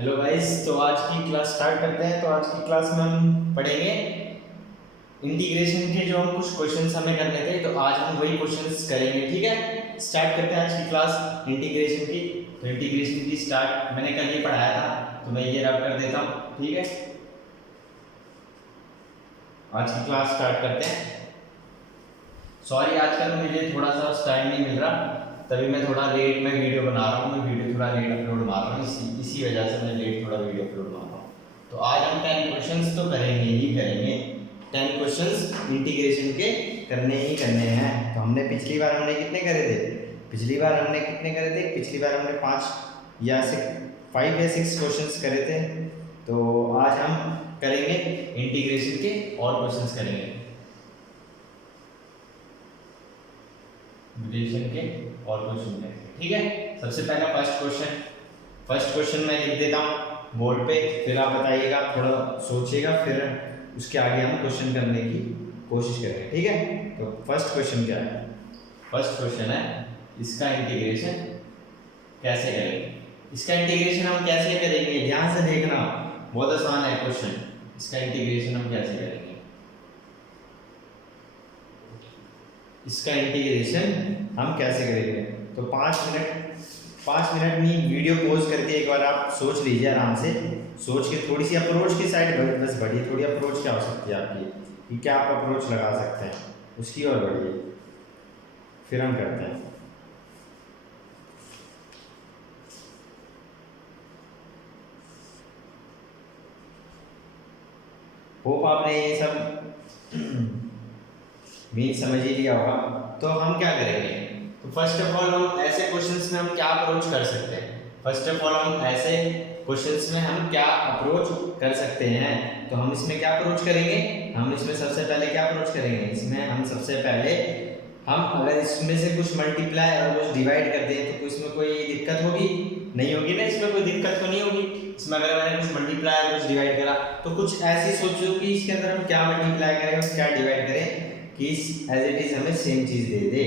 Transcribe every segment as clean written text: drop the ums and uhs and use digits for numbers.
Hello guys, तो आज की क्लास स्टार्ट करते हैं। तो आज की क्लास में हम पढ़ेंगे इंटीग्रेशन के जो हम कुछ क्वेश्चंस हमें करने थे। तो आज हम वही क्वेश्चंस करेंगे, ठीक है। स्टार्ट करते हैं आज की क्लास इंटीग्रेशन की। तो इंटीग्रेशन की स्टार्ट मैंने कल ये पढ़ाया था, तो मैं ये रब कर देता हूँ, ठीक है। आज की क्लास स्टार्ट करते हैं। सॉरी, आजकल मुझे थोड़ा सा टाइम नहीं मिल रहा, तभी मैं थोड़ा लेट में वीडियो बना रहा हूँ। मैं वीडियो थोड़ा लेट अपलोड मार रहा हूँ, इसी वजह से मैं लेट थोड़ा वीडियो अपलोड मार रहा हूँ। तो आज हम 10 क्वेश्चंस तो करेंगे ही करेंगे। 10 क्वेश्चंस इंटीग्रेशन के करने ही करने हैं। तो हमने पिछली बार हमने कितने करे थे? पिछली बार हमने 5 या 5 या 6 क्वेश्चंस करे थे। तो आज हम करेंगे इंटीग्रेशन के और क्वेश्चंस करेंगे इंटीग्रेशन के और क्वेश्चन करेंगे, ठीक है। सबसे पहला फर्स्ट क्वेश्चन मैं लिख देता हूँ बोर्ड पे, फिर आप बताइएगा, थोड़ा सोचिएगा, फिर उसके आगे हम क्वेश्चन करने की कोशिश करेंगे, ठीक है। तो फर्स्ट क्वेश्चन क्या है? फर्स्ट क्वेश्चन है इसका इंटीग्रेशन कैसे करेंगे। इसका इंटीग्रेशन हम कैसे करेंगे, ध्यान से देखना, बहुत आसान है क्वेश्चन। इसका इंटीग्रेशन हम कैसे करेंगे? इसका इंटीग्रेशन हम कैसे करेंगे? तो 5 मिनट में वीडियो पॉज करके एक बार आप सोच लीजिए, आराम से सोच के थोड़ी सी अप्रोच की साइड बस बढ़िए। थोड़ी अप्रोच क्या हो सकती है आपकी, कि क्या आप अप्रोच लगा सकते हैं, उसकी ओर बढ़िए, फिर हम करते हैं। होप आपने ये सब मीन समझ ही लिया होगा। तो हम क्या करेंगे? तो फर्स्ट ऑफ ऑल हम ऐसे क्वेश्चंस में हम क्या अप्रोच कर सकते हैं? फर्स्ट ऑफ ऑल हम ऐसे क्वेश्चंस में हम क्या अप्रोच कर सकते हैं? तो हम इसमें क्या अप्रोच करेंगे? हम इसमें सबसे पहले क्या अप्रोच करेंगे? इसमें हम सबसे पहले हम अगर इसमें से कुछ मल्टीप्लाई और कुछ डिवाइड कर दें तो इसमें कोई दिक्कत होगी? नहीं होगी ना, इसमें कोई दिक्कत तो नहीं होगी। इसमें अगर मैंने कुछ मल्टीप्लाई और कुछ डिवाइड करा तो कुछ ऐसी सोचो कि इसके अंदर हम क्या मल्टीप्लाई करें और क्या डिवाइड करें कि एज इट इज हमें सेम चीज दे दे।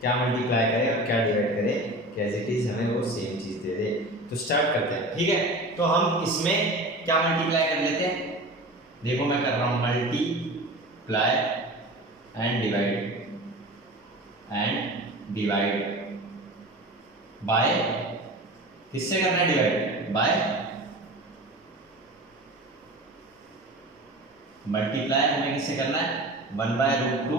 क्या मल्टीप्लाई करें और क्या डिवाइड करें कि एज इट इज हमें वो सेम चीज दे दे। तो स्टार्ट करते हैं, ठीक है। तो हम इसमें क्या मल्टीप्लाई कर लेते हैं? देखो मैं कर रहा हूं मल्टीप्लाई एंड डिवाइड बाय, किससे करना है डिवाइड? बाय मल्टीप्लाई हमें किससे करना है? 1/√2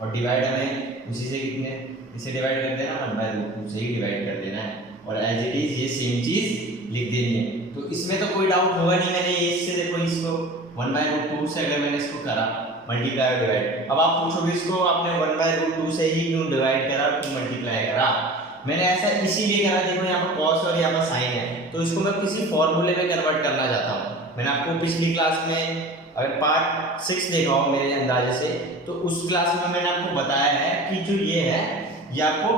और डिवाइड हमें उसी से कितने, इसे डिवाइड कर देना, 1/√2 से ही डिवाइड कर देना है और एज इट इज ये सेम चीज लिख देनी है। तो इसमें तो कोई डाउट होगा नहीं। मैंने ये इससे देखो इसको 1/√2 से अगर मैंने इसको करा मल्टीप्लाई और डिवाइड, अब आप पूछोगे इसको आपने 1/√2 से ही क्यों डिवाइड करा, क्यों मल्टीप्लाई करा? मैंने ऐसा इसीलिए करा, देखो यहाँ पर कॉस और यहाँ पर साइन है, तो इसको मैं किसी फॉर्मूले में कन्वर्ट करना चाहता हूँ। मैंने आपको पिछली क्लास में अगर पार्ट 6 देखा हो मेरे अंदाजे से, तो उस क्लास में मैंने आपको बताया है कि जो ये है ये आपको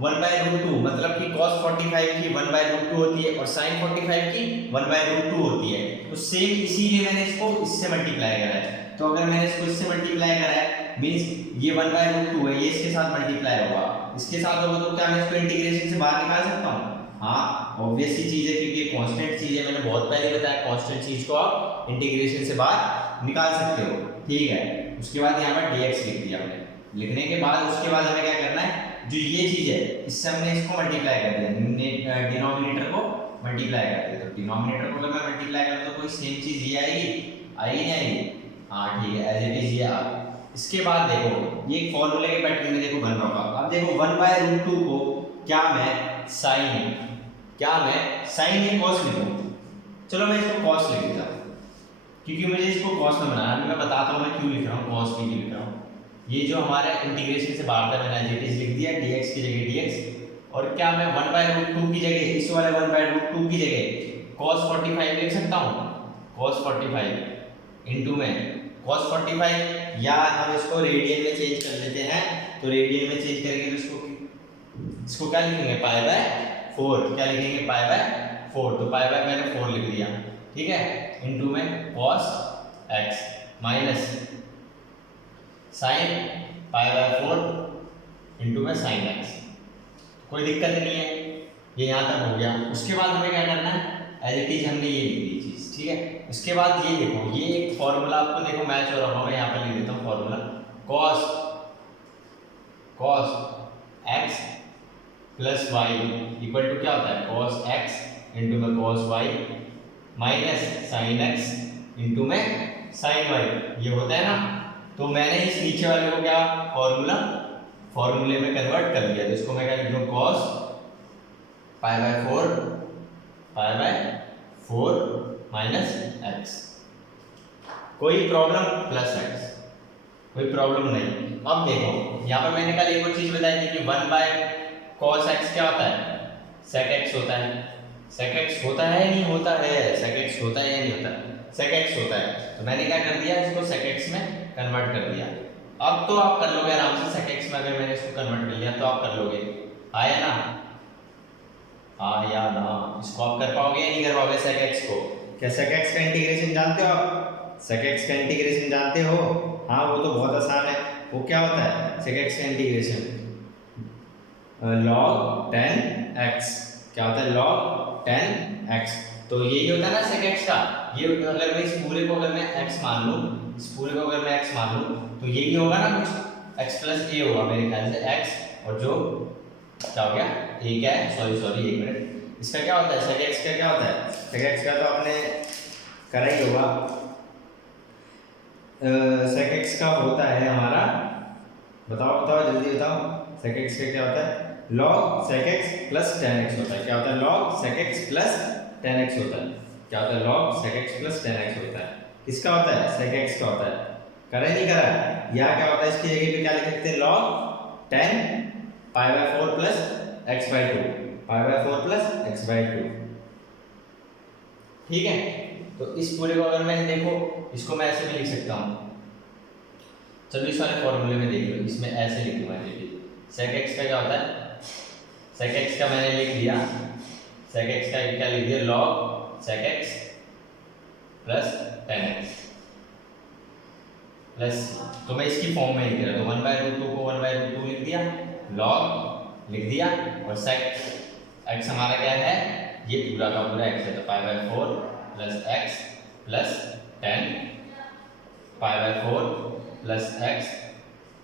1/√2 मतलब कि cos 45 की 1/√2 होती है और sin 45 की 1/√2 होती है। तो सेम इसीलिए मैंने इसको इससे मल्टीप्लाई करा है। तो अगर मैंने इसको इससे मल्टीप्लाई करा है मींस ये 1/√2 है, ये इसके साथ मल्टीप्लाई होगा, इसके साथ होगा, तो क्या मैं इसको इंटीग्रेशन से बाहर निकाल सकता हूँ? हाँ, ऑब्वियस सी चीज है, क्योंकि कांस्टेंट चीज है। मैंने बहुत पहले बताया कांस्टेंट चीज को आप इंटीग्रेशन से बाहर निकाल सकते हो, ठीक है। उसके बाद यहाँ पर dx लिख दिया हमने। लिखने के बाद उसके बाद हमें क्या करना है, जो ये चीज है इससे हमने इसको मल्टीप्लाई कर दिया, डिनोमिनेटर को मल्टीप्लाई कर दिया। तो डिनोमिनेटर को अगर मैं मल्टीप्लाई करूँ तो कोई सेम चीज ये आएगी नहीं आएगी? हाँ ठीक है, एज इट इज ये आ। इसके बाद देखो ये एक फॉर्मूले के पैटर्न में देखो बन रहा होगा। अब देखो 1/√2 को क्या मैं साइन या कॉस लिखूं? चलो मैं इसको कॉस लिख देता हूं, क्योंकि मुझे इसको कॉस में बनाना है। मैं बताता हूं मैं क्यों लिख रहा हूं, कॉस क्यों लिख रहा हूं। ये जो हमारे इंटीग्रेशन से बाहर था मैंने एज इट इज लिख दिया, dx की जगह dx, और क्या मैं 1/√2 की जगह इस वाले 1/√2 की जगह cos 45 लिख सकता हूं? cos 45 इनटू में cos 45, या हम इसको रेडियन में चेंज कर लेते हैं। तो रेडियन में चेंज करेंगे तो इसको क्या लिखेंगे? π/4। क्या लिखेंगे? π/4। तो π/ मैंने 4 लिख दिया, ठीक है, इनटू में cos x minus sin π/4 into में sin x। कोई दिक्कत नहीं है, ये यहाँ तक हो गया। उसके बाद हमें क्या करना है, एज इट इज हमने ये लिख दी चीज़, ठीक है। उसके बाद ये देखो, ये एक फॉर्मूला आपको देखो मैच हो रहा होगा, मैं यहाँ पर लिख देता हूँ formula, cos x plus y equal to क्या होता है, कॉस एक्स इंटू में cos y minus sine x into में साइन वाई, ये होता है ना। तो मैंने इस नीचे वाले को क्या फॉर्मूले में कन्वर्ट कर दिया, तो इसको मैं क्या लिख दूँ, cos pi by four minus x, कोई प्रॉब्लम, प्लस एक्स, कोई प्रॉब्लम नहीं। अब देखो यहाँ पर मैंने कल एक और चीज बताई थी कि 1 बाय कॉस एक्स क्या होता है, सेक एक्स होता है। सेक एक्स होता है नहीं होता है, सेक एक्स होता है या नहीं होता है, सेक एक्स होता है। तो मैंने क्या कर दिया, इसको सेक एक्स में कन्वर्ट कर दिया। अब तो आप कर लोगे आराम से, सेक एक्स में अगर मैंने इसको कन्वर्ट कर लिया तो आप कर लोगे, आया ना, आया ना। इसको आप कर पाओगे या नहीं कर पाओगे सेक एक्स को, क्या सेक एक्स का इंटीग्रेशन जानते हो आप, सेक एक्स का इंटीग्रेशन जानते हो, हाँ वो तो बहुत आसान है। वो क्या होता है सेक एक्स का इंटीग्रेशन, log 10x, क्या होता है log 10x, तो यही होता है ना सेक एक्स का। ये अगर मैं इस पूरे को अगर मैं x मान लूं, इस पूरे को अगर मैं x मान लूं तो यही होगा ना, कुछ x प्लस a होगा मेरे ख्याल से x, और जो क्या हो गया a क्या है, सॉरी एक मिनट, इसका क्या होता है सेक एक्स का, क्या होता है सेक एक्स का, तो आपने करा ही होगा। सेक एक्स का होता है हमारा, बताओ जल्दी बताओ, सेक एक्स का क्या होता है, log sec x plus tan x होता है। क्या होता है log sec x plus tan x होता है, क्या होता है log sec x plus tan x होता है। किसका होता है, sec x का होता है, करा नहीं करा, या क्या होता है इसकी जगह पे क्या लिख सकते हैं, log tan pi by 4 plus x by 2, pi by 4 plus x by 2, ठीक है। तो इस पूरे को अगर मैं देखो, इसको मैं ऐसे भी लिख सकता हूँ, चलो इस वाले फॉर्मूले में देख लो, इसमें ऐसे लिख दूंगा, सेक एक्स का क्या होता है, सेक एक्स का मैंने लिख दिया, सेक एक्स का क्या लिख दिया, log sec x plus tan x plus, तो मैं इसकी फॉर्म में लिख दिया, तो 1/√2 को 1/√2 लिख दिया, log लिख दिया, और सेक x हमारा क्या है, ये पूरा का पूरा x है, तो पाई by 4 plus x plus tan pi by 4 plus x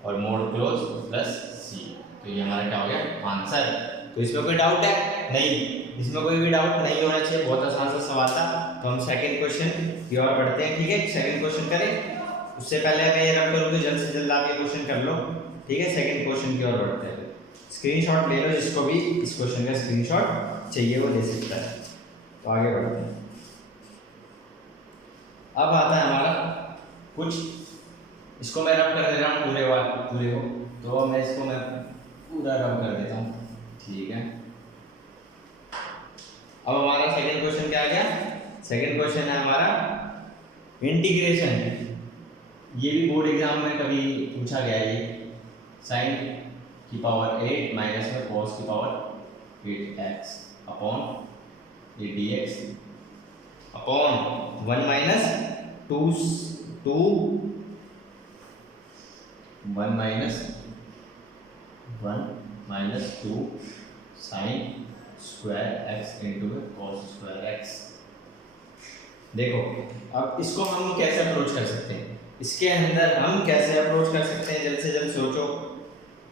और मोड क्लोज प्लस c, तो ये हमारा क्या हो गया आंसर। तो इसमें कोई डाउट है नहीं, इसमें कोई भी डाउट नहीं होना चाहिए, बहुत आसान सा सवाल था। तो हम सेकंड क्वेश्चन की ओर बढ़ते हैं, ठीक है। सेकंड क्वेश्चन करें, उससे पहले मैं ये रब करूँ तो जल्द से जल्द आप ये क्वेश्चन कर लो, ठीक है। सेकंड क्वेश्चन की ओर बढ़ते हैं, स्क्रीनशॉट ले लो, जिसको भी इस क्वेश्चन का स्क्रीनशॉट चाहिए वो ले सकता है। तो आगे बढ़ते हैं, अब आता है हमारा कुछ, इसको मैं रब कर दे रहा हूँ पूरे को, तो मैं इसको मैं पूरा रब कर देता हूँ, ठीक है। अब हमारा सेकंड क्वेश्चन क्या आ गया, सेकंड क्वेश्चन है हमारा इंटीग्रेशन। ये भी बोर्ड एग्जाम में कभी पूछा गया है, ये साइन की पावर 8 माइनस में कॉस की पावर 8x अपॉन ये dx upon 1 minus 2 sine square x into cos square x. देखो अब इसको हम कैसे अप्रोच कर सकते हैं, इसके अंदर हम कैसे अप्रोच कर सकते हैं, जल्द से जल्द सोचो,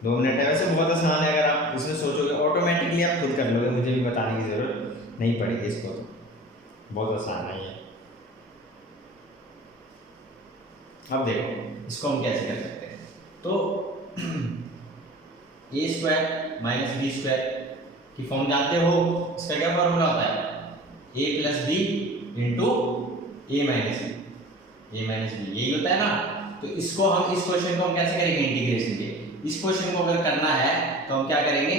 2 मिनट है, वैसे बहुत आसान है, अगर आप इसमें सोचोगे ऑटोमेटिकली आप खुद कर लोगे, मुझे भी बताने की ज़रूरत नहीं पड़ेगी, इसको तो बहुत आसान है ये। अब देखो इसको हम कैसे कर सकते हैं, तो a square minus b square की फॉर्म जानते हो, इसका क्या फॉर्मूला होता है, a plus b into a minus b, यही होता है ना। तो इसको हम इस क्वेश्चन को हम कैसे करेंगे इंटीग्रेशन के, इस क्वेश्चन को अगर करना है तो हम क्या करेंगे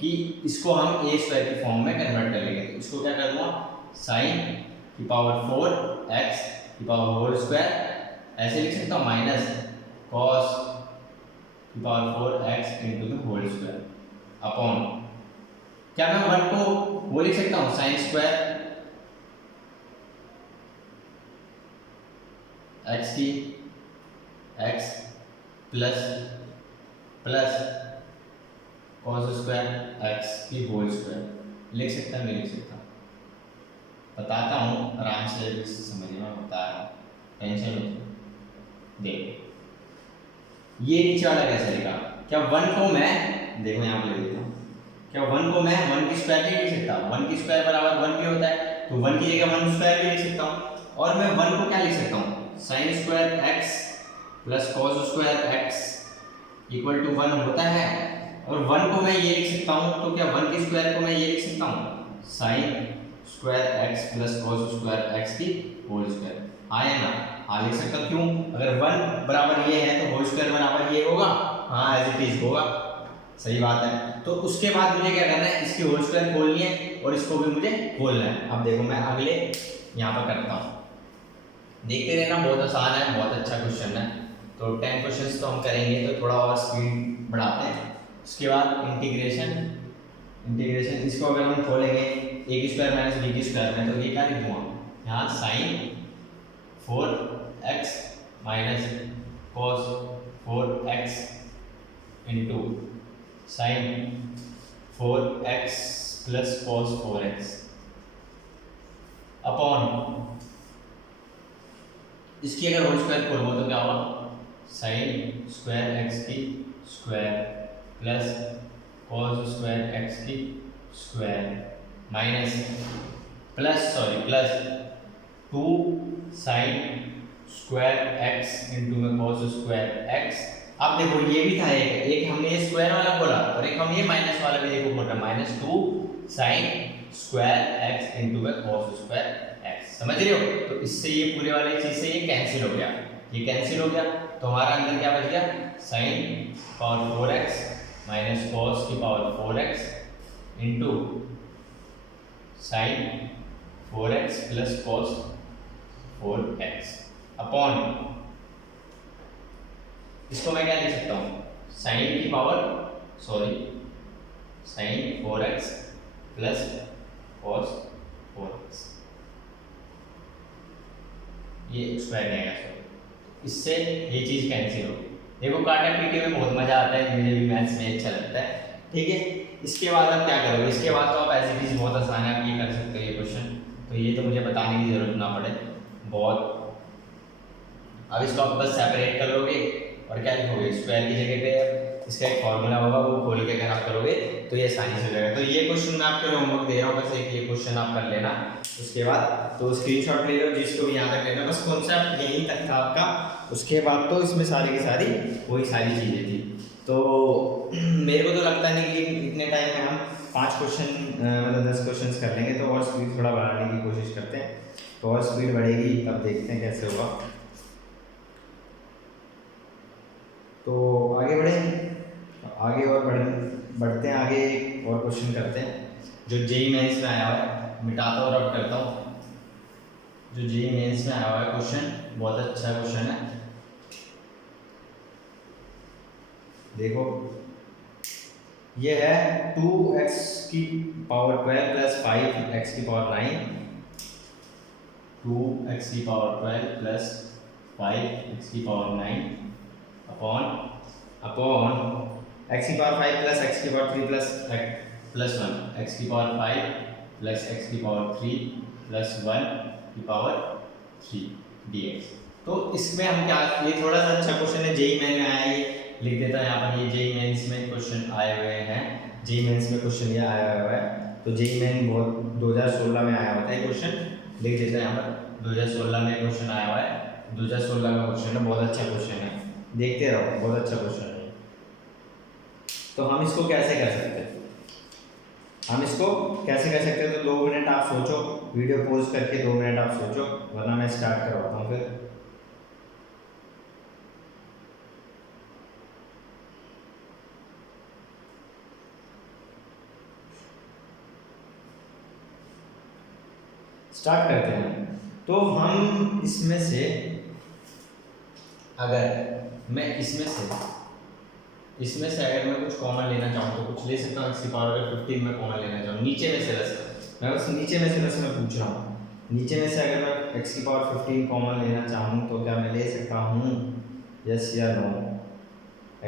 कि इसको हम ए स्क्वायर की फॉर्म में कन्वर्ट कर लेंगे। तो इसको क्या करूँगा, साइन की पावर 4 एक्स की पावर होल स्क्वायर ऐसे लिख सकता हूँ, माइनस कॉस की power 4 x into the whole square upon, क्या मैं 1 को वो लिख सकता हूँ साइन स्क्वायर एक्स की x plus cos square x की होल स्क्वायर लिख सकता है, नहीं लिख सकता, बताता हूँ आराम से समझिए, मैं बता रहा हूँ, टेंशन मत। देखो ये नीचे वाला कैसे लिखा, क्या 1 को मैं, देखो यहाँ पे लिख देता हूँ, क्या 1 को मैं 1 की स्क्वायर नहीं लिख सकता, 1 की स्क्वायर बराबर 1 भी होता है, तो 1 की जगह 1 स्क्वायर भी लिख सकता हूँ। और मैं 1 को क्या लिख सकता हूँ, sine square x plus cos square x equal to 1 होता है। और 1 को मैं ये लिख सकता हूँ, तो क्या 1 की स्क्वायर को मैं ये लिख सकता हूँ, sine square x plus cos square x की होल स्क्वायर। हाँ या ना, हाँ लिख सकता हूँ। क्यों, अगर 1 बराबर ये है तो होल स्क्वायर बराबर ये होगा, हाँ एज इट इज होगा, सही बात है। तो उसके बाद मुझे क्या करना है, इसकी होल स्क्वायर खोलनी है और इसको भी मुझे खोलना है। अब देखो मैं अगले यहाँ पर करता हूँ, देखते रहना, बहुत आसान है, बहुत अच्छा क्वेश्चन है। तो 10 क्वेश्चंस तो हम करेंगे, तो थोड़ा और स्पीड बढ़ाते हैं। उसके बाद इंटीग्रेशन इसको अगर हम खोलेंगे ए की स्क्वायर माइनस बी की स्क्वायर में, तो ये क्या लिख दूंगा यहाँ, sine 4x minus cos 4x into sine 4x plus cos 4x upon इसकी अगर होल स्क्वायर खोलो तो क्या होगा, साइन स्क्वायर एक्स की square plus cos square x की square minus plus 2 sine square x into में कॉस स्क्वायर एक्स। अब देखो ये भी था, एक हमने ये स्क्वायर वाला बोला और एक हम ये माइनस वाला भी देखो बोल रहे, -2 साइन स्क्वायर एक्स इंटू में कॉस स्क्वायर एक्स, समझ रहे हो। तो इससे ये पूरे वाले चीज से ये कैंसिल हो गया, ये कैंसिल हो गया, तो हमारा अंदर क्या बच गया, sine power 4x minus cos की power 4x into sine 4x plus cos 4x upon इसको मैं क्या लिख सकता हूँ, साइन की power sine 4x plus cos 4x, ये स्क्वायर नहीं आएगा, इससे ये चीज़ कैंसिल हो। देखो काटा पीटे में बहुत मजा आता है, मुझे भी मैथ्स में अच्छा लगता है, ठीक है। इसके बाद आप क्या करोगे, इसके बाद तो आप एज इट इज बहुत आसान है, आप ये कर सकते हो ये क्वेश्चन, तो ये तो मुझे बताने की जरूरत ना पड़े बहुत। अब इसको आप बस सेपरेट कर लोगे और क्या लिखोगे, स्क्वायर की जगह पे इसका एक फॉर्मूला होगा, वो खोल के अगर आप करोगे तो ये आसानी से हो जाएगा। तो ये क्वेश्चन मैं आपके लिए होमवर्क दे रहा हूँ, बस एक ये क्वेश्चन आप कर लेना, उसके बाद तो स्क्रीनशॉट ले लो, जिसको भी यहाँ तक लेना, बस कॉन्सेप्ट यहीं तक था आपका। उसके बाद तो इसमें सारी की सारी वही सारी चीज़ें थी। तो मेरे को तो लगता नहीं कि इतने टाइम में हम 5 क्वेश्चन मतलब 10 क्वेश्चन कर लेंगे, तो और स्पीड थोड़ा बढ़ाने की कोशिश करते हैं, तो और स्पीड बढ़ेगी तब देखते हैं कैसे होगा। तो आगे आगे और बढ़ते हैं, आगे एक और क्वेश्चन करते हैं जो जेईई मेंस में आया हुआ है, मिटाता और रब करता हूँ। जो जेईई मेंस में आया हुआ है क्वेश्चन, बहुत अच्छा क्वेश्चन है, देखो ये है 2x की पावर 12 प्लस 5x की पावर 9, 2x की पावर 12 प्लस 5x की पावर 9 अपॉन x की पावर 5 प्लस x की पावर 3 प्लस 1, x की पावर 5 प्लस x की पावर 3 प्लस 1 की पावर 3 dx। तो इसमें हम क्या, ये थोड़ा सा अच्छा क्वेश्चन है, जेईई मेन में आया, ये लिख देता है यहाँ पर, ये जेईई मेंस में क्वेश्चन आए हुए हैं, जेईई मेंस में क्वेश्चन ये आया हुआ है। तो जेईई मेन बहुत 2016 में आया हुआ था ये क्वेश्चन, लिख देता है यहाँ पर, 2016 में क्वेश्चन आया हुआ है, 2016 का क्वेश्चन है, बहुत अच्छा क्वेश्चन है, देखते रहो, बहुत अच्छा क्वेश्चन है। तो हम इसको कैसे कर सकते हैं, तो 2 मिनट आप सोचो, वीडियो पॉज करके 2 मिनट आप सोचो, वरना मैं स्टार्ट करवाता हूँ फिर। स्टार्ट करते हैं। तो हम इसमें से अगर मैं इसमें से अगर मैं कुछ कॉमन लेना चाहूँ तो कुछ ले सकता हूँ, x की पावर अगर 15 में कॉमन लेना चाहूँ, नीचे में से बस नीचे में से मैं पूछ रहा हूँ, नीचे में से अगर मैं x की पावर 15 कॉमन लेना चाहूँ तो क्या मैं ले सकता हूँ, यस या नो,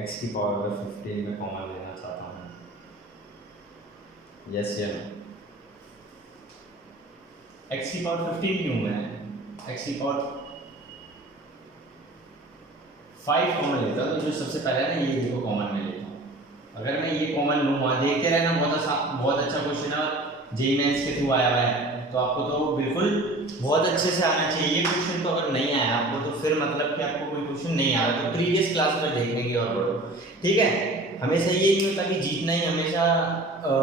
x की पावर अगर 15 में कॉमन लेना चाहता हूँ, यस या नो। एक्स की पावर 15 क्यों है, एक्स की पावर 5 कॉमन लेता हूँ, तो जो सबसे पहले है ना ये देखो कॉमन में लेता हूँ। अगर मैं ये कॉमन लूँगा, देखते रहना, बहुत अच्छा क्वेश्चन है और जेईई मेंस के थ्रू आया हुआ है, तो आपको तो बिल्कुल बहुत अच्छे से आना चाहिए ये क्वेश्चन। तो अगर नहीं आया आपको तो फिर मतलब कि आपको कोई क्वेश्चन नहीं आ रहा, तो प्रीवियस क्लास में देखने की और बढ़ो, ठीक है। हमेशा ये नहीं होता कि जीतना ही हमेशा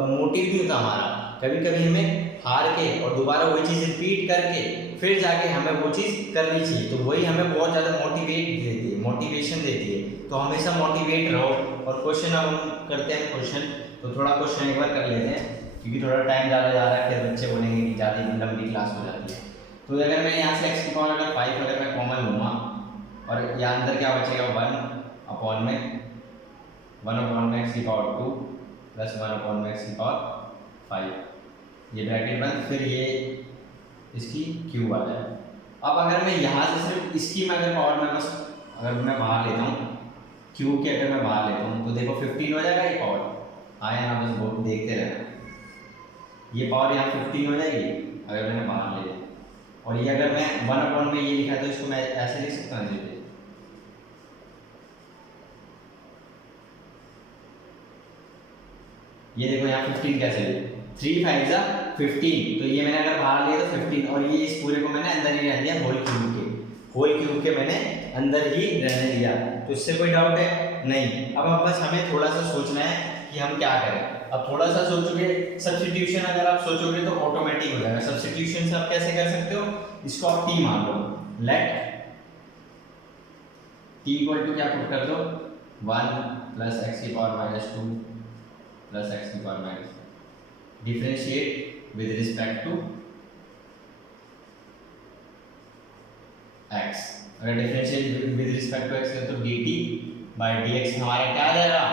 मोटिव नहीं होता हमारा, कभी कभी हमें हार के और दोबारा वही चीज़ रिपीट करके फिर जाके हमें वो चीज़ करनी चाहिए, तो वही हमें बहुत ज़्यादा मोटिवेशन देती है। तो हमेशा मोटिवेट रहो। और क्वेश्चन अब हम करते हैं क्वेश्चन, तो थोड़ा क्वेश्चन एक बार कर लेते हैं, क्योंकि थोड़ा टाइम ज़्यादा जा रहा है, फिर बच्चे बोलेंगे कि ज़्यादा लंबी क्लास हो जाती है। तो अगर मैं यहाँ से एक्स की पावर अगर 5 अगर मैं कॉमन लूँगा, और यहाँ अंदर क्या बचेगा 1/में एक्स की पावर 2 प्लस 1/में एक्स की पावर 5, ये ब्रैकेट बंद, फिर ये इसकी क्यूब आ जाए। अब अगर मैं यहाँ से सिर्फ इसकी मैं अगर पावर में बस अगर मैं बाहर लेता हूँ, क्यूब के अगर मैं बाहर लेता हूँ, तो देखो 15 हो जाएगा ये पावर, हाँ या ना, बस बहुत देखते रहना। ये पावर यहाँ 15 हो जाएगी अगर मैंने बाहर ले लिया, और ये अगर मैं 1/में ये लिखा तो इसको मैं ऐसे लिख सकता हूँ, ऐसे ये देखो यहाँ 15 कैसे लिखे, 3 5 जा 15, तो ये मैंने अगर बाहर लिया तो 15, और ये इस पूरे को मैंने अंदर ही रहने दिया, होल क्यूब के मैंने अंदर ही रहने दिया। तो इससे कोई डाउट है नहीं। अब बस हमें थोड़ा सा सोचना है कि हम क्या करें। अब थोड़ा सा सोचोगे, सब्स्टिट्यूशन अगर आप सोचोगे तो ऑटोमेटिक हो जाएगा। सब्स्टिट्यूशन से आप कैसे कर सकते हो, इसको आप टी मान लो, लेट टी इक्वल टू क्या पुट कर दो, 1 प्लस एक्स की पावर -2 प्लस एक्स की power minus, differentiate with respect to x। अगर differentiate with respect to x करें तो dt बाय dx हमारा क्या आ जाएगा,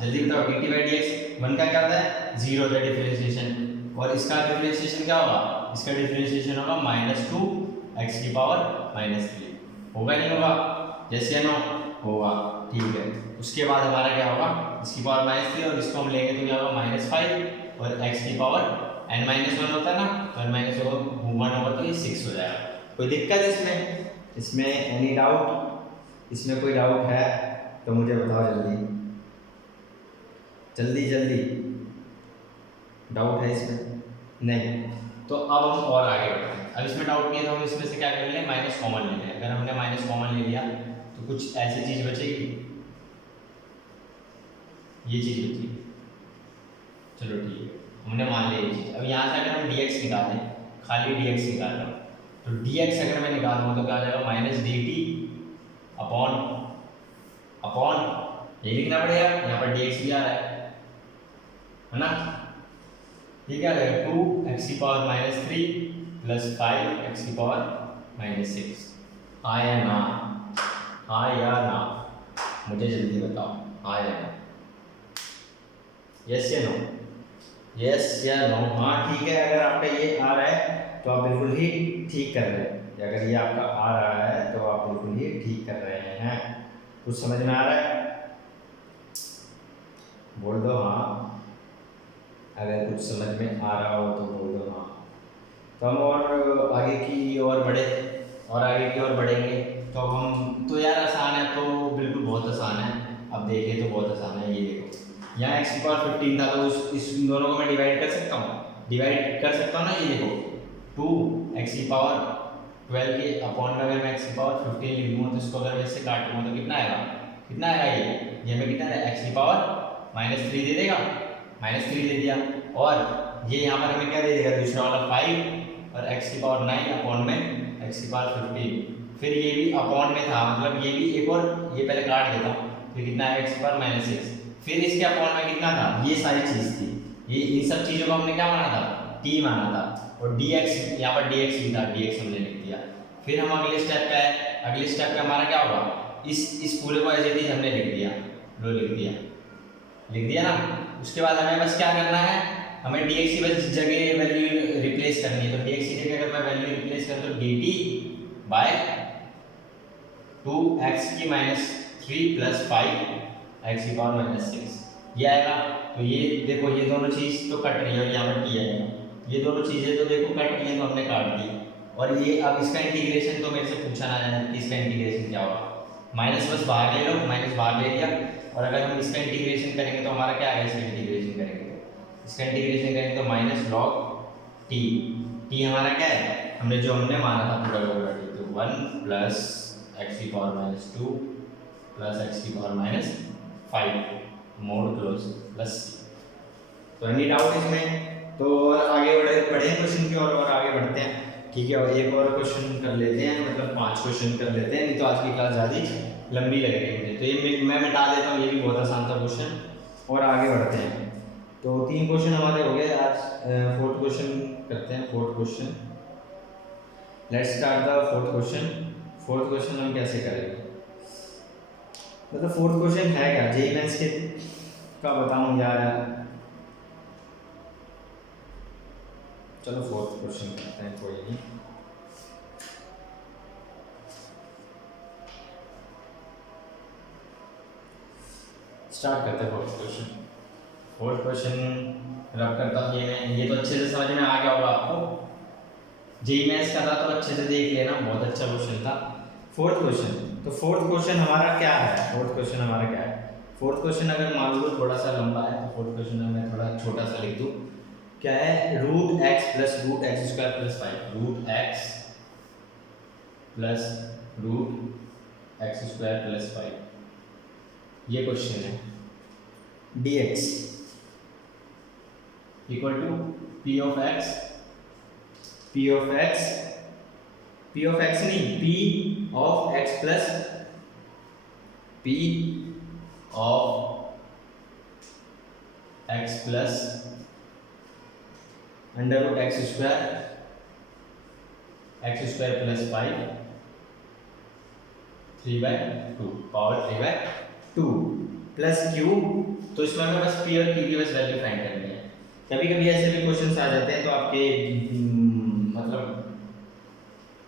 जल्दी बताओ, dt बाय dx 1 का क्या होता है 0 होता है डिफरेंशिएशन, और इसका डिफरेंशिएशन क्या होगा, इसका डिफरेंशिएशन होगा -2 x की पावर -3, होगा नहीं होगा, जैसे नो होगा, ठीक है। उसके बाद हमारा क्या होगा, इसकी पावर -3 और इसको हम लेंगे तो क्या होगा -5, और x की पावर n-1 होता है ना, तो n-1 होगा तो ये 6 हो जाएगा। कोई दिक्कत इसमें एनी डाउट, इसमें कोई डाउट है तो मुझे बताओ जल्दी डाउट है इसमें नहीं, तो अब हम और आगे बढ़ते हैं। अब इसमें डाउट नहीं है तो हम इसमें से क्या कर लें, माइनस कॉमन ले लें। अगर हमने माइनस कॉमन ले लिया तो कुछ ऐसी चीज़ बचेगी, ये चीज़ बची, चलो ठीक है, हमने मान लिया ये चीज़। अब यहाँ से अगर हम dx निकालें, खाली dx निकाल रहा हूँ, तो dx अगर मैं निकालूँ तो क्या आ जाएगा -dt अपॉन ये लिखना पड़ेगा, यहाँ पर dx भी आ रहा है ना, ये क्या आ जाएगा 2x की पावर -3 प्लस 5x की पावर -6। हाँ या ना, हाँ या ना, मुझे जल्दी बताओ, हाँ या ना, यस या नो, यस या नो। हाँ ठीक है, अगर आपका ये आ रहा है तो आप बिल्कुल ही ठीक कर रहे हैं, अगर ये आपका आ रहा है तो आप बिल्कुल ही ठीक कर रहे हैं। कुछ समझ में आ रहा है, बोल दो हाँ, अगर कुछ समझ में आ रहा हो तो बोल दो हाँ। तो हम और आगे की ओर बढ़ेंगे, तो अब हम तो यार आसान है, तो बिल्कुल बहुत आसान है, अब देखें तो बहुत आसान है। ये देखो यहाँ x की पावर 15 था, तो इस दोनों को मैं डिवाइड कर सकता हूँ ना, ये देखो 2x की पावर 12 के अपॉन में अगर मैं x की पावर 15 लिख दूँ तो इसको अगर मैं इससे काटूँ तो कितना आएगा ये हमें कितना है, x की पावर -3 दे देगा, -3 दे दिया, और ये यहाँ पर हमें क्या दे देगा, दूसरा वाला 5 और x की पावर 9 अपॉन में x की पावर 15, फिर ये भी अपॉन में था, मतलब ये भी एक और ये पहले काट देता हूँ, फिर कितना है x की पावर -6, फिर इसके अपॉन में कितना था, ये सारी चीज़ थी, ये इन सब चीज़ों को हमने क्या माना था, t माना था, और dx यहाँ पर dx भी था, dx हमने लिख दिया। फिर हम अगले स्टेप पे हमारा क्या होगा, इस पूरे को एज इट इज हमने लिख दिया ना। उसके बाद हमें बस क्या करना है, हमें dx की बस जगह वैल्यू रिप्लेस करनी है, तो dx की जगह अगर मैं वैल्यू रिप्लेस करूँ तो dt बाय 2x की -3 प्लस 5x की पावर -6 ये आएगा। तो ये देखो, ये दोनों चीज़ तो कट रही है और यहाँ पर t आएगा, ये दोनों चीज़ें तो देखो कट की हैं तो हमने काट दी। और ये अब इसका इंटीग्रेशन तो मेरे से पूछा ना जाए कि इसका इंटीग्रेशन क्या होगा। माइनस बस बाहर ले लो, माइनस बाहर ले लिया। और अगर हम इसका इंटीग्रेशन करेंगे तो हमारा क्या आएगा, इसका इंटीग्रेशन करेंगे तो इसका इंटीग्रेशन करेंगे तो माइनस लॉग टी। टी हमारा क्या है, हमने माना था पूरा पूरा टी, तो 1 प्लस एक्स की पावर माइनस 2 प्लस एक्स की power minus 5 mode close plus. तो एनी डाउट इसमें? तो और आगे बढ़े क्वेश्चन की और आगे बढ़ते हैं। ठीक है, और एक और क्वेश्चन कर लेते हैं, मतलब 5 क्वेश्चन कर लेते हैं, नहीं तो आज की क्लास ज़्यादा लंबी लग रही है मुझे। तो ये मैं मिटा देता हूँ, ये भी बहुत आसान था क्वेश्चन। और आगे बढ़ते हैं। तो 3 क्वेश्चन हमारे हो गए, आज 4th क्वेश्चन करते हैं। 4th question, let's start the 4th question. 4th question हम कैसे करेंगे, मतलब 4th क्वेश्चन है क्या, जेईई मेंस के का बताऊँ यार। चलो 4th क्वेश्चन करते हैं, कोई नहीं। स्टार्ट करते हैं 4th क्वेश्चन। 4th क्वेश्चन रब करता हूँ ये तो अच्छे से समझ में आ गया होगा आपको। जेईई मेंस का था तो अच्छे से देख लेना, बहुत अच्छा क्वेश्चन था। 4th क्वेश्चन, तो 4th क्वेश्चन हमारा क्या है, 4th क्वेश्चन हमारा क्या है। 4th क्वेश्चन अगर मान लो थोड़ा सा लंबा है तो 4th क्वेश्चन में मैं थोड़ा छोटा सा लिख दूँ। क्या है, root x plus root x square plus 5, root x plus root x square plus 5, ये क्वेश्चन है। dx equal to p of x, p of x नहीं, p of x plus p of x plus under root x square plus 5 3/2 power 3/2 plus q. तो इसमें हमें बस P और Q की बस वैल्यू फाइंड करनी है। कभी कभी ऐसे भी क्वेश्चंस आ जाते हैं तो आपके मतलब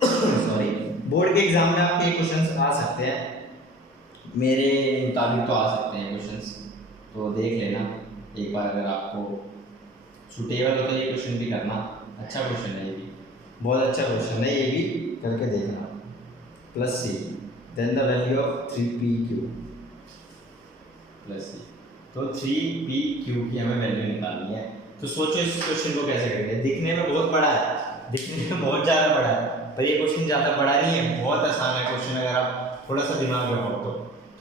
सॉरी बोर्ड के एग्जाम में आपके क्वेश्चंस आ सकते हैं, मेरे मुताबिक तो आ सकते हैं क्वेश्चंस, तो देख लेना एक बार, अगर आपको सुटेबल हो तो ये क्वेश्चन भी करना। अच्छा क्वेश्चन है ये भी, बहुत अच्छा क्वेश्चन है, ये भी करके देखना। Plus C then the value of 3pq plus C, तो 3pq की हमें वैल्यू निकालनी है। तो सोचो इस क्वेश्चन को कैसे करेंगे। दिखने में बहुत बड़ा है, दिखने में बहुत ज़्यादा बड़ा है, पर ये क्वेश्चन ज़्यादा बड़ा नहीं है, बहुत आसान है क्वेश्चन। अगर आप थोड़ा सा दिमाग लगाओ तो,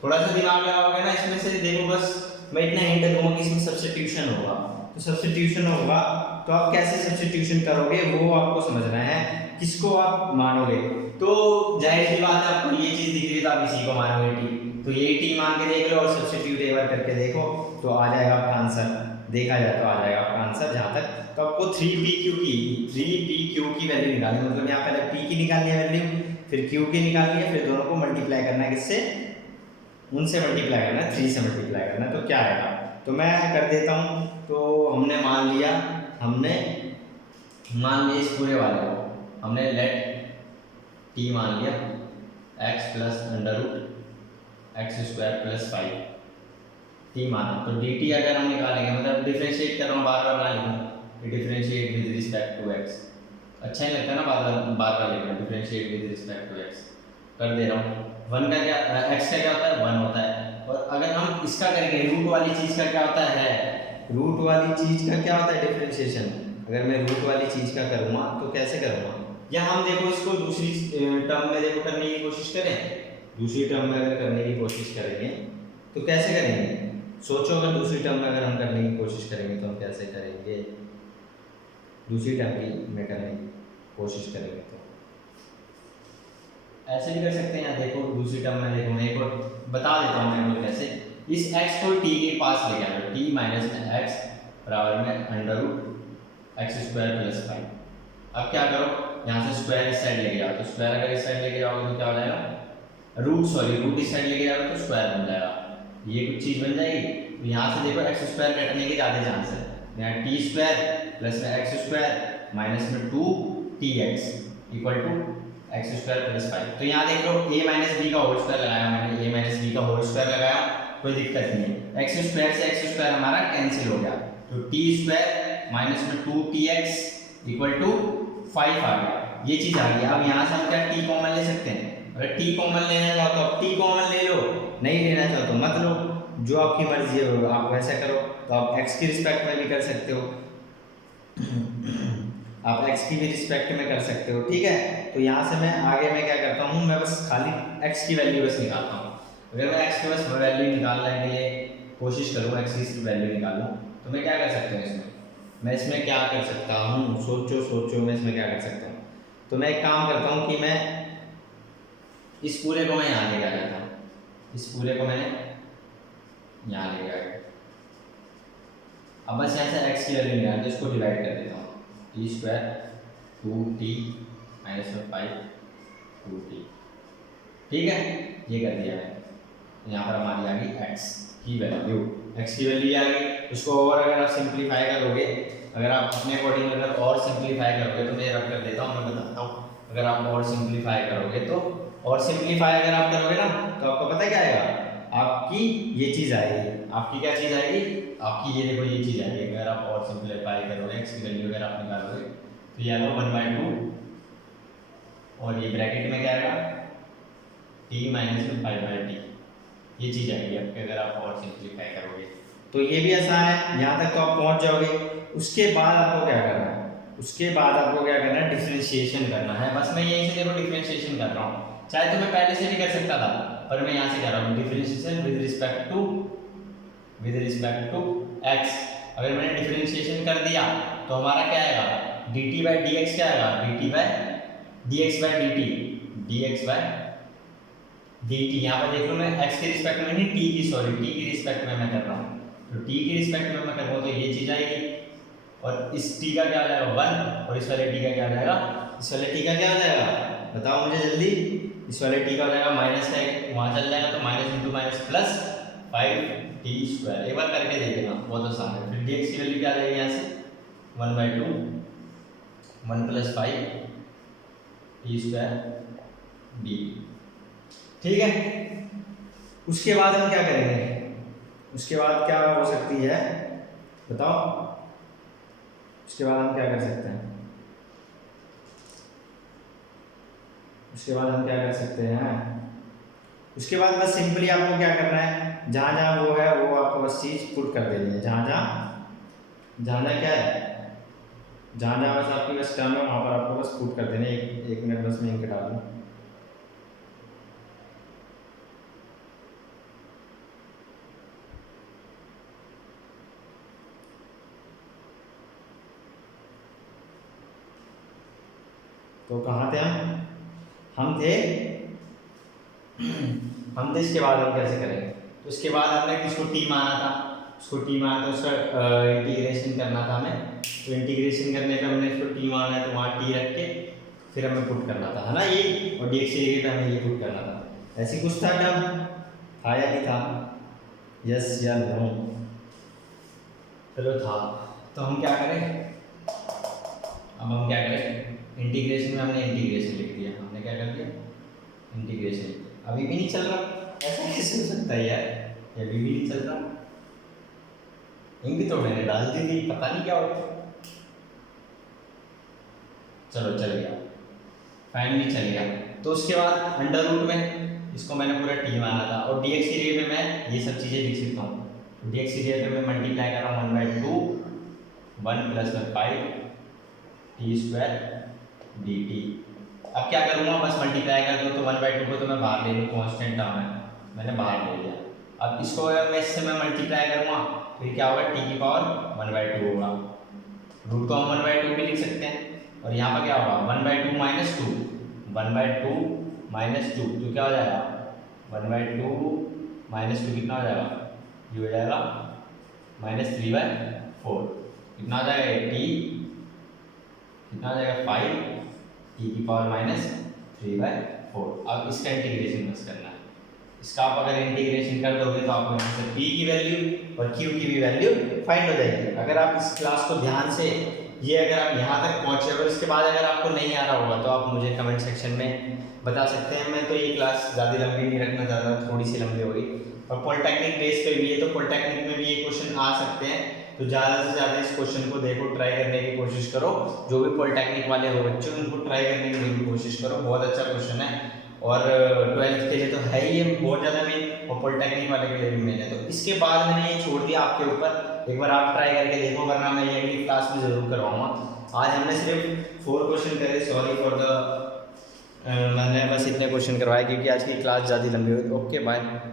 थोड़ा सा दिमाग लगाओगे ना, इसमें से देखो बस मैं इतना हिंट दूंगा कि इसमें सब्स्टिट्यूशन होगा। तो सब्स्टिट्यूशन होगा तो आप कैसे सब्स्टिट्यूशन करोगे वो आपको समझना है, किसको आप मानोगे। तो जाहिर सी बात है, आपको ये चीज़ दिख रही है तो आप इसी को मानोगे टी, तो ये टी मान के देख लो और सब्स्टिट्यूट एक बार करके देखो तो आ जाएगा आपका आंसर। देखा जाए तो आ जाएगा आपका आंसर जहाँ तक। तो आपको 3pq की वैल्यू निकालनी, मतलब यहाँ पहले p की निकालनी है वैल्यू, फिर q की निकालनी है, फिर दोनों को मल्टीप्लाई करना है, किससे, उनसे मल्टीप्लाई करना है, 3 से मल्टीप्लाई करना है। तो क्या आएगा, तो मैं कर देता हूँ। तो हमने मान लिया इस पूरे वाले को, हमने लेट t मान लिया x plus under root x square plus 5 t माना। तो dt अगर हम निकालेंगे, मतलब डिफरेंशिएट कर रहा हूँ, बार बार ना लिखूँ, differentiate with respect to x, अच्छा ही लगता है ना बार बार लिखना, differentiate with respect to x कर दे रहा हूँ। 1 का क्या, x का क्या होता है, 1 होता है। और अगर हम इसका करेंगे, रूट वाली चीज़ का क्या होता है, रूट वाली चीज़ का क्या होता है डिफरेंशिएशन। अगर मैं रूट वाली चीज़ का करूँगा तो कैसे करूँगा, या हम देखो इसको दूसरी टर्म में देखो करने की कोशिश करें, दूसरी टर्म में अगर करने की कोशिश करेंगे तो कैसे करेंगे, सोचो अगर दूसरी टर्म में अगर हम करने की कोशिश करेंगे तो हम कैसे करेंगे, दूसरी टर्म की में करने की कोशिश करेंगे तो ऐसे भी कर सकते हैं। देखो दूसरी टर्म में देखो, मैं एक और बता देता हूँ मैं कैसे। इस x को t के पास ले गया, t माइनस एक्स बराबर में under root x square plus 5। अब क्या करो, यहाँ से स्क्वायर इस साइड लेके जाओ, तो स्क्वायर अगर इस साइड लेके जाओगे तो क्या हो जाएगा, रूट इस साइड लेके जाओगे तो स्क्वायर बन जाएगा, ये कुछ चीज़ बन जाएगी। तो यहाँ से देखो एक्स स्क्वायर कटने के ज़्यादा चांस है, यहाँ टी स्क्वायर प्लस में एक्स स्क्वायर माइनस में 2tx equal to x square plus 5। तो यहाँ देख लो a माइनस बी का होल स्क्वायर लगाया मैंने, a माइनस बी का होल स्क्वायर लगाया, कोई दिक्कत नहीं है। एक्स स्क्वायर से एक्स स्क्वायर हमारा कैंसिल हो गया, तो टी स्क्वायर माइनस में 2tx इक्वल टू 5 आ गया, ये चीज़ आ गई। अब यहाँ से हम क्या टी कॉमन ले सकते हैं, अगर टी कॉमन लेना चाहो तो आप टी कॉमन ले लो, नहीं लेना चाहो तो मत लो, जो आपकी मर्जी है आप वैसा करो। तो आप एक्स की रिस्पेक्ट में भी कर सकते हो, आप एक्स की भी रिस्पेक्ट में कर सकते हो, ठीक है। तो यहाँ से मैं आगे मैं क्या करता हूँ, मैं बस खाली एक्स की वैल्यू बस निकालता हूँ। अगर मैं एक्स की बस वैल्यू निकालने के लिए कोशिश करूँ, एक्स की वैल्यू निकालूँ, तो मैं क्या कर सकता हूँ इसमें, मैं इसमें क्या कर सकता हूँ, सोचो मैं इसमें क्या कर सकता हूँ। तो मैं एक काम करता हूँ कि मैं इस पूरे को मैं यहाँ ले जाता हूँ, इस पूरे को मैंने यहाँ ले गया। अब बस यहाँ से एक्स की वैल्यू निकाल के इसको डिवाइड कर देता हूँ, T square 2t minus 5 2t, ठीक है। ये कर दिया है, यहाँ पर हमारी आ गई एक्स की वैल्यू, एक्स की वैल्यू आ गई। उसको और अगर आप सिंप्लीफाई करोगे, अगर आप अपने अकॉर्डिंग अगर और सिंप्लीफाई करोगे, तो मैं रब कर देता हूँ, मैं बताता हूँ। अगर आप और सिंप्लीफाई करोगे तो, और सिंप्लीफाई अगर आप करोगे ना, तो आपको पता क्या आएगा, आपकी ये चीज़ आएगी। आपकी क्या चीज़ आएगी, आपकी ये देखो ये चीज़ आएगी। अगर आप और सिंप्लीफाई करोगे, एक्स की वैल्यू अगर आप निकालोगे, तो ये आएगा 1/2, और ये ब्रैकेट में क्या आएगा, t माइनस 5/t, ये चीज़ आएगी आपके, अगर आप और सिंप्लीफाई करोगे। तो ये भी आसान है, यहाँ तक तो आप पहुँच जाओगे। उसके बाद आपको क्या करना है, उसके बाद आपको क्या करना है, डिफरेंशिएशन करना है। बस मैं यहीं से देखो डिफरेंशिएशन कर रहा हूँ, चाहे तो मैं पहले से भी कर सकता था, पर मैं यहाँ से कर रहा हूँ differentiation with respect to x। अगर मैंने डिफरेंशिएशन कर दिया तो हमारा क्या आएगा, dt/dx क्या आएगा, dx/dt। यहाँ पर देख लो, मैं x के रिस्पेक्ट में नहीं, t की रिस्पेक्ट में मैं कर रहा हूँ। तो t की रिस्पेक्ट में मैं कर रहा हूँ, तो ये चीज़ आएगी, और इस t का क्या हो जाएगा 1, और इस वाले t का क्या हो जाएगा, इस वाले t का क्या हो जाएगा, बताओ मुझे जल्दी। इस वाले t का हो जाएगा माइनस का, वहाँ चल जाएगा, तो minus into minus plus 5t square. एक बार करके देखना, बहुत आसान है। फिर dx की वैल्यू क्या आ जाएगी यहाँ से, 1/2 1 + 5t स्क्वायर dt, ठीक है। उसके बाद हम क्या करेंगे, उसके बाद क्या हो सकती है बताओ, उसके बाद हम क्या कर सकते हैं, उसके बाद हम क्या कर सकते हैं, उसके बाद बस सिंपली आपको क्या करना है, जहाँ जहाँ वो है वो आपको बस चीज़ पुट कर देनी है, जहाँ जहाँ क्या है, जहाँ जहाँ बस आपकी बस टर्म है वहाँ पर आपको बस पुट कर देने। एक मिनट बस मैं इनके डाल दूँ। तो कहाँ थे हम थे इसके बाद हम कैसे करेंगे, तो इसके बाद हमने किसको टी माना था, उसका इंटीग्रेशन करना था हमें। तो इंटीग्रेशन करने पे हमने इसको टी माना है, तो वहाँ टी रख के फिर हमें पुट करना था, है ना ये, और डी एक्स की जगह पे हमें ये पुट करना था। ऐसी कुछ था टर्म, था या नहीं था, यस या नो, चलो था। तो हम क्या करें, अब हम क्या करें, इंटीग्रेशन में हमने इंटीग्रेशन लिख दिया, हमने क्या कर दिया, इंटीग्रेशन। अभी भी नहीं चल रहा, ऐसा कैसे हो सकता है यार, ये अभी भी नहीं चल रहा। इंक तो मैंने डाल दी थी, पता नहीं क्या होता। चलो चल गया, फाइनली चल गया। तो उसके बाद अंडर रूट में इसको मैंने पूरा टी माना था, और डी एक्स की जगह पे मैं ये सब चीज़ें लिख सकता हूँ। डी एक्स की जगह पे मैं मल्टीप्लाई कर रहा हूँ 1/2 1 + 5t स्क्वायर dt। अब क्या करूँगा, बस मल्टीप्लाई कर दूँ, तो 1/2 को तो मैं बाहर ले लूँ, कॉन्स्टेंट टर्म है, मैंने बाहर ले लिया। अब इसको अगर मैं इससे मैं मल्टीप्लाई करूँगा, फिर क्या होगा, t की पावर 1/2 होगा। रूट को हम 1/2 भी लिख सकते हैं, और यहाँ पर क्या होगा 1/2 - 2 1/2 - 2, तो क्या हो जाएगा 1/2 - 2 कितना हो जाएगा, ये हो जाएगा -3/4। कितना हो जाएगा, t कितना हो जाएगा 5 t की पावर -3/4। अब इसका इंटीग्रेशन बस करना है। इसका आप अगर इंटीग्रेशन कर दोगे तो आपको यहाँ से p की वैल्यू और q की भी वैल्यू फाइंड हो जाएगी। अगर आप इस क्लास को ध्यान से, ये अगर आप यहाँ तक पहुँचे, अगर इसके बाद अगर आपको नहीं आ रहा होगा तो आप मुझे कमेंट सेक्शन में बता सकते हैं। मैं तो ये क्लास ज़्यादा लंबी नहीं रखना चाहता, थोड़ी सी लंबी होगी, और पॉलिटेक्निक बेस पे भी है, तो पॉलिटेक्निक में भी ये क्वेश्चन आ सकते हैं। तो ज़्यादा से ज़्यादा इस क्वेश्चन को देखो, ट्राई करने की कोशिश करो। जो भी पॉलिटेक्निक वाले हो बच्चों, उनको ट्राई करने की जरूर कोशिश करो, बहुत अच्छा क्वेश्चन है। और 12th के लिए तो है ही ये बहुत ज़्यादा मेन, और पॉलिटेक्निक वाले के लिए भी मेन है। तो इसके बाद मैंने ये छोड़ दिया आपके ऊपर, एक बार आप ट्राई करके देखो, वरना मैं ये अगली क्लास में ज़रूर करवाऊँगा। आज हमने सिर्फ 4 क्वेश्चन करे, सॉरी फॉर द मैंने बस इतने क्वेश्चन करवाए क्योंकि आज की क्लास ज़्यादा लंबी हुई। Okay bye.